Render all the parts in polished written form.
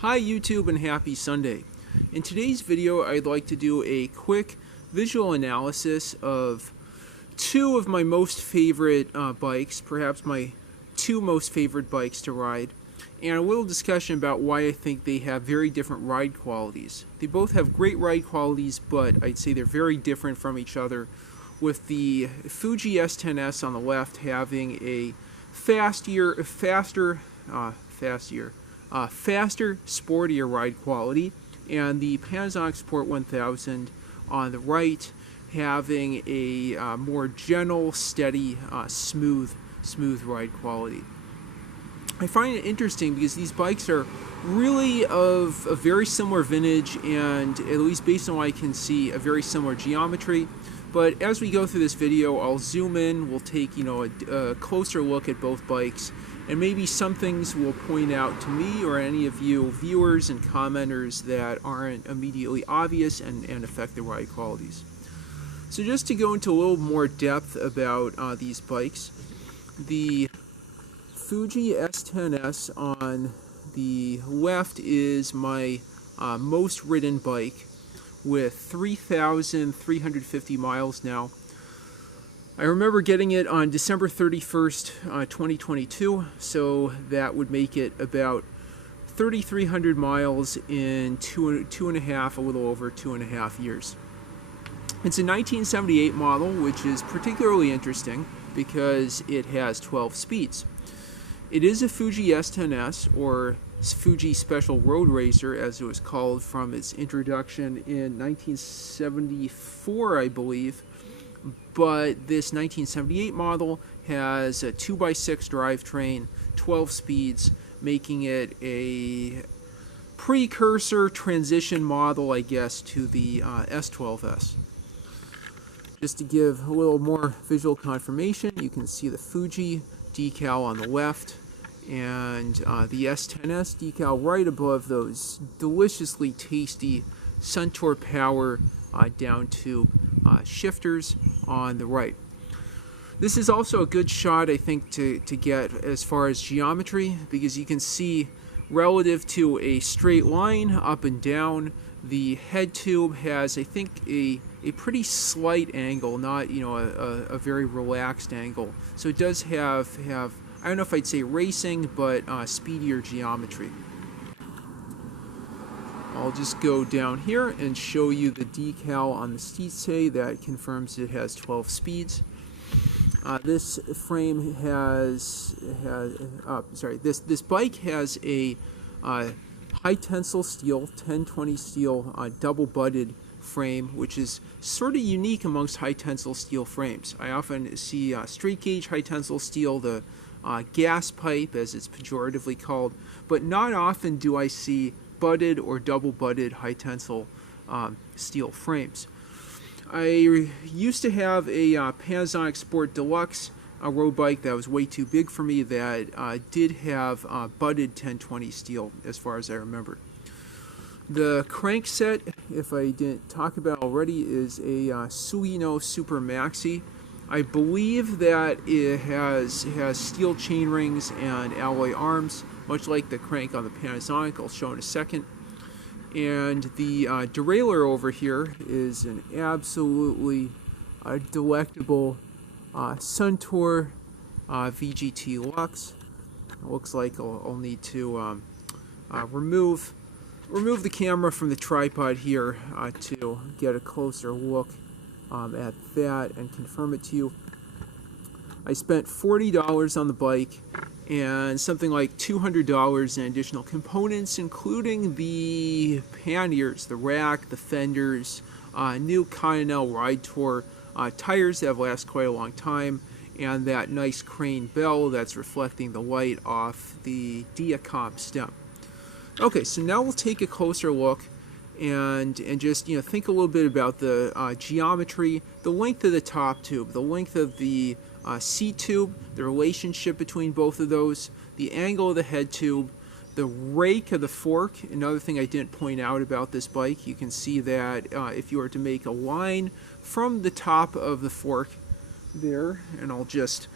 Hi YouTube and happy Sunday. In today's video I'd like to do a quick visual analysis of two of my most favorite bikes, perhaps my two most favorite bikes to ride, and a little discussion about why I think they have very different ride qualities. They both have great ride qualities, but I'd say they're very different from each other, with the Fuji S10s on the left having a faster, sportier ride quality, and the Panasonic Sport 1000 on the right having a more gentle, steady, smooth ride quality. I find it interesting because these bikes are really of a very similar vintage and, at least based on what I can see, a very similar geometry. But as we go through this video, I'll zoom in, we'll take a closer look at both bikes, and maybe some things will point out to me or any of you viewers and commenters that aren't immediately obvious and affect the ride qualities. So just to go into a little more depth about these bikes, the Fuji S10s on the left is my most ridden bike with 3,350 miles now. I remember getting it on December 31st, 2022, so that would make it about 3,300 miles in a little over two and a half years. It's a 1978 model, which is particularly interesting because it has 12 speeds. It is a Fuji S10s, or Fuji Special Road Racer, as it was called from its introduction in 1974, I believe. But this 1978 model has a 2x6 drivetrain, 12 speeds, making it a precursor transition model, I guess, to the S12S. Just to give a little more visual confirmation, you can see the Fuji decal on the left and the S10S decal right above those deliciously tasty Suntour Power down tube shifters on the right. This is also a good shot, I think, to get as far as geometry, because you can see relative to a straight line up and down, the head tube has, I think, a pretty slight angle, not a very relaxed angle. So it does have I don't know if I'd say racing, but speedier geometry. I'll just go down here and show you the decal on the seat that confirms it has 12 speeds. This frame this bike has a high tensile steel, 1020 steel double butted frame, which is sort of unique amongst high tensile steel frames. I often see straight gauge high tensile steel, the gas pipe as it's pejoratively called, but not often do I see butted or double butted high tensile steel frames. I used to have a Panasonic Sport Deluxe road bike that was way too big for me that did have butted 1020 steel, as far as I remember. The crankset, if I didn't talk about already, is a Sugino Super Maxi. I believe that it has steel chain rings and alloy arms, much like the crank on the Panasonic. I'll show in a second. And the derailleur over here is an absolutely delectable Suntour VGT Lux. It looks like I'll need to remove the camera from the tripod here to get a closer look at that and confirm it to you. I spent $40 on the bike and something like $200 in additional components, including the panniers, the rack, the fenders, new Continental Ride Tour tires that have lasted quite a long time, and that nice crane bell that's reflecting the light off the Diacomp stem. Okay, so now we'll take a closer look and just think a little bit about the geometry, the length of the top tube, the length of the seat tube, the relationship between both of those, the angle of the head tube, the rake of the fork. Another thing I didn't point out about this bike, you can see that if you were to make a line from the top of the fork there, and I'll just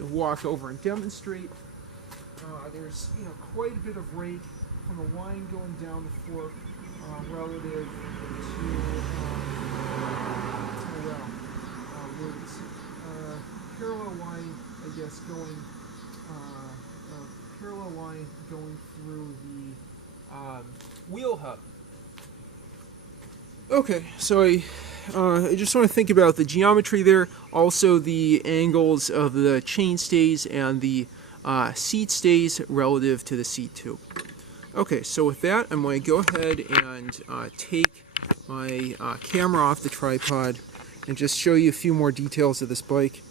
walk over and demonstrate, there's quite a bit of rake from a line going down the fork relative to words. Parallel line, I guess, going parallel line going through the wheel hub. Okay, so I just want to think about the geometry there, also the angles of the chain stays and the seat stays relative to the seat tube. Okay, so with that, I'm going to go ahead and take my camera off the tripod and just show you a few more details of this bike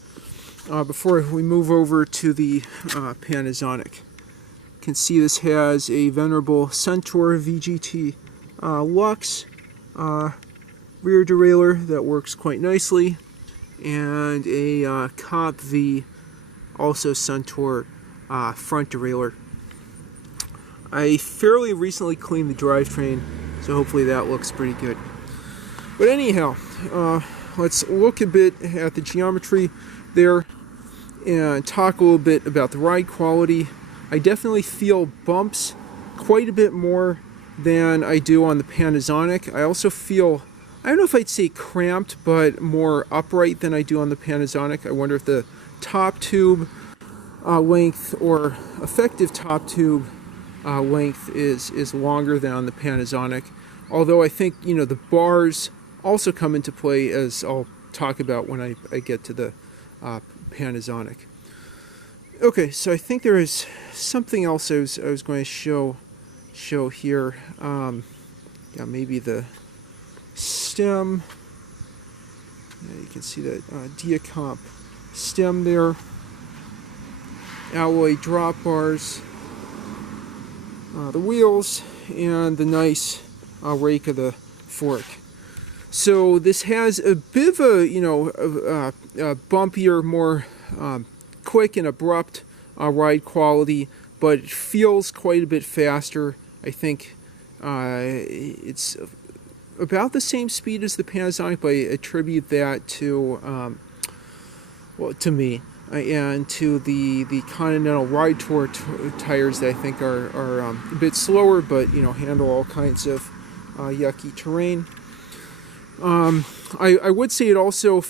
before we move over to the Panasonic. You can see this has a venerable Centaur VGT Lux rear derailleur that works quite nicely, and a Comp V, also Centaur front derailleur. I fairly recently cleaned the drivetrain, so hopefully that looks pretty good. But anyhow, let's look a bit at the geometry there and talk a little bit about the ride quality. I definitely feel bumps quite a bit more than I do on the Panasonic. I also feel, I don't know if I'd say cramped, but more upright than I do on the Panasonic. I wonder if the top tube length or effective top tube length is longer than on the Panasonic. Although I think, you know, the bars also come into play, as I'll talk about when I get to the Panasonic. Okay, so I think there is something else I was going to show here. Yeah, maybe the stem. Yeah, you can see that Diacomp stem there. Alloy drop bars. The wheels, and the nice rake of the fork. So this has a bit of a, you know, a bumpier, more quick and abrupt ride quality, but it feels quite a bit faster. I think it's about the same speed as the Panasonic, but I attribute that to, well, to me. And to the Continental Ride Tour tires that I think are a bit slower, but, you know, handle all kinds of yucky terrain. I would say it also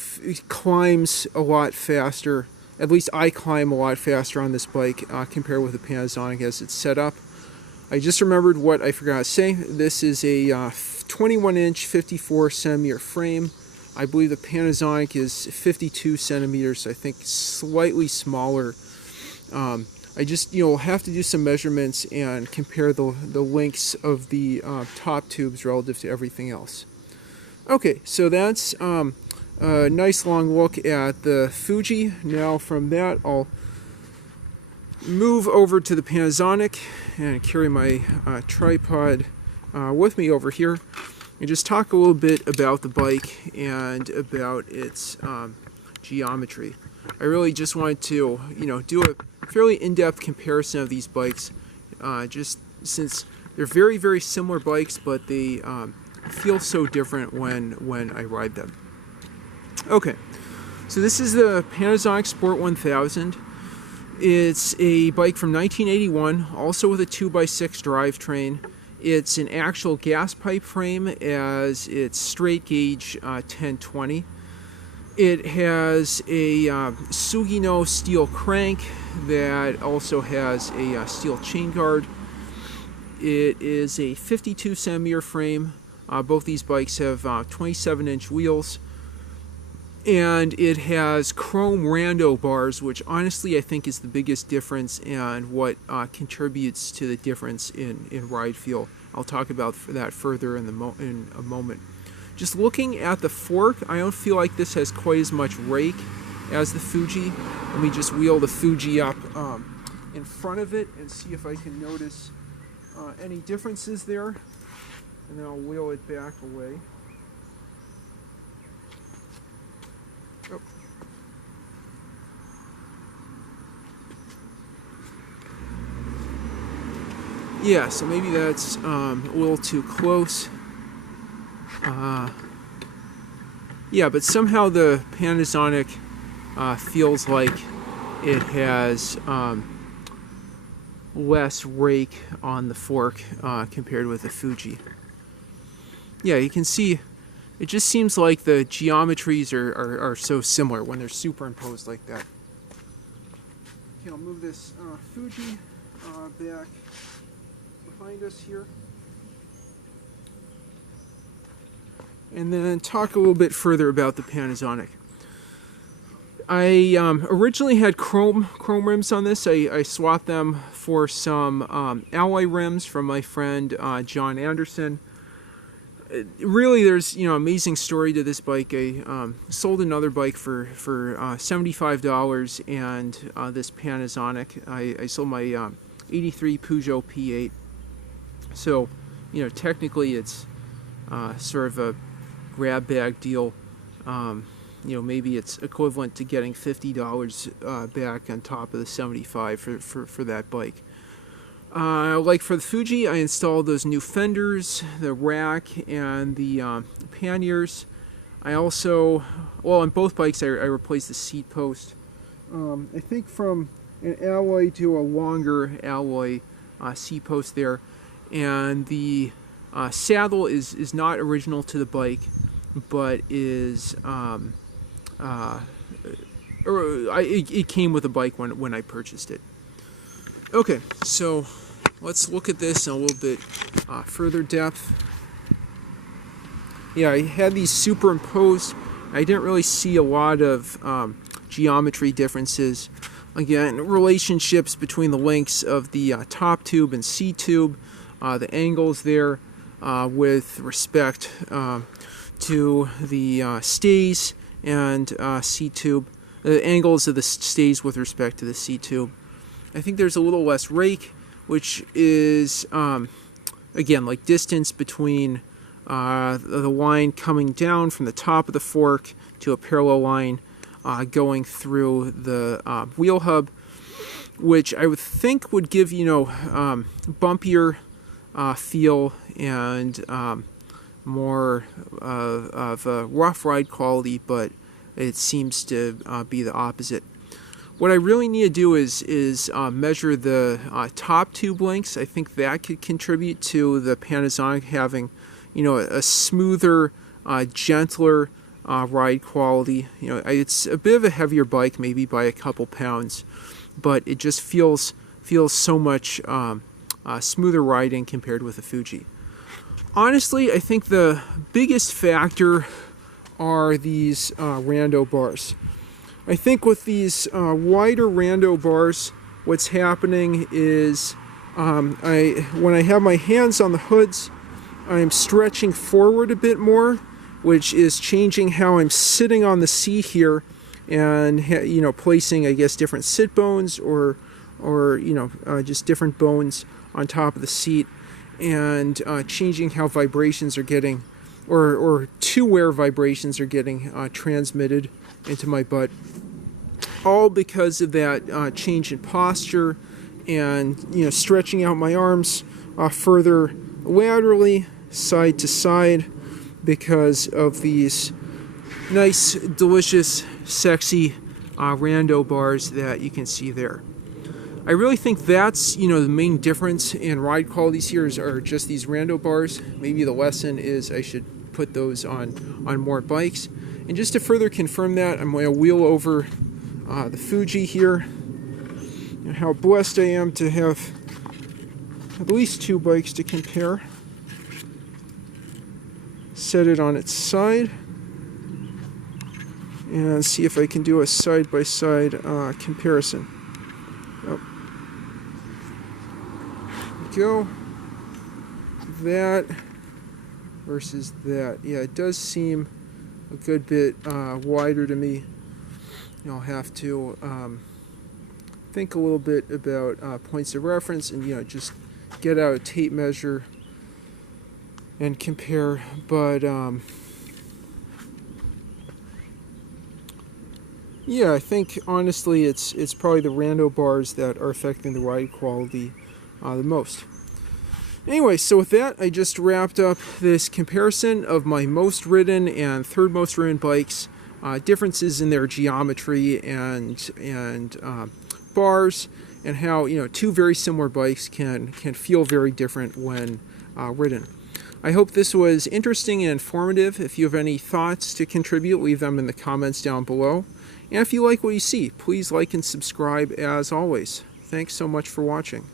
climbs a lot faster. At least I climb a lot faster on this bike compared with the Panasonic as it's set up. I just remembered what I forgot to say. This is a 21-inch 54 centimeter frame. I believe the Panasonic is 52 centimeters, I think slightly smaller. I just, you know, have to do some measurements and compare the lengths of the top tubes relative to everything else. Okay, so that's a nice long look at the Fuji. Now from that, I'll move over to the Panasonic and carry my tripod with me over here. And just talk a little bit about the bike and about its geometry. I really just wanted to, you know, do a fairly in-depth comparison of these bikes, just since they're very, very similar bikes, but they feel so different when I ride them. Okay, so this is the Panasonic Sport 1000. It's a bike from 1981, also with a 2x6 drivetrain. It's an actual gas pipe frame as it's straight gauge 1020. It has a Sugino steel crank that also has a steel chain guard. It is a 52 centimeter frame. Both these bikes have 27-inch wheels. And it has chrome rando bars, which honestly I think is the biggest difference and what contributes to the difference in ride feel. I'll talk about that further in a moment. Just looking at the fork, I don't feel like this has quite as much rake as the Fuji. Let me just wheel the Fuji up in front of it and see if I can notice any differences there. And then I'll wheel it back away. Oh. Yeah, so maybe that's a little too close. Yeah, but somehow the Panasonic feels like it has less rake on the fork compared with the Fuji. Yeah, you can see it just seems like the geometries are so similar when they're superimposed like that. Okay, I'll move this Fuji back behind us here. And then talk a little bit further about the Panasonic. I originally had chrome rims on this. I swapped them for some alloy rims from my friend John Anderson. Really, there's amazing story to this bike. I sold another bike for $75, and this Panasonic. I sold my '83 Peugeot P8. So, technically it's sort of a grab bag deal. Maybe it's equivalent to getting $50 back on top of the 75 for that bike. Like for the Fuji, I installed those new fenders, the rack, and the panniers. I also, on both bikes, I replaced the seat post. I think from an alloy to a longer alloy seat post there. And the saddle is not original to the bike, but is it came with the bike when I purchased it. Okay, so let's look at this in a little bit further depth. Yeah, I had these superimposed. I didn't really see a lot of geometry differences. Again, relationships between the lengths of the top tube and seat tube, the angles there with respect to the stays and seat tube, the angles of the stays with respect to the seat tube. I think there's a little less rake, which is, again, like distance between the line coming down from the top of the fork to a parallel line going through the wheel hub, which I would think would give, bumpier feel and more of a rough ride quality, but it seems to be the opposite. What I really need to do is measure the top tube lengths. I think that could contribute to the Panasonic having, a smoother, gentler ride quality. It's a bit of a heavier bike, maybe by a couple pounds, but it just feels so much smoother riding compared with the Fuji. Honestly, I think the biggest factor are these rando bars. I think with these wider rando bars, what's happening is when I have my hands on the hoods, I'm stretching forward a bit more, which is changing how I'm sitting on the seat here, and placing, I guess, different sit bones or just different bones on top of the seat, and changing how vibrations are getting, or to-where vibrations are getting transmitted into my butt, all because of that change in posture and stretching out my arms further laterally, side to side, because of these nice, delicious, sexy rando bars that you can see there. I really think that's the main difference in ride qualities here are just these rando bars. Maybe the lesson is I should put those on more bikes. And just to further confirm that, I'm going to wheel over the Fuji here. And how blessed I am to have at least two bikes to compare. Set it on its side and see if I can do a side-by-side comparison. Oh. Go. That versus that. Yeah, it does seem a good bit wider to me. I'll have to think a little bit about points of reference and just get out a tape measure and compare. But yeah, I think honestly it's probably the rando bars that are affecting the ride quality the most. Anyway, so with that, I just wrapped up this comparison of my most ridden and third most ridden bikes, differences in their geometry and bars, and how two very similar bikes can feel very different when ridden. I hope this was interesting and informative. If you have any thoughts to contribute, leave them in the comments down below. And if you like what you see, please like and subscribe as always. Thanks so much for watching.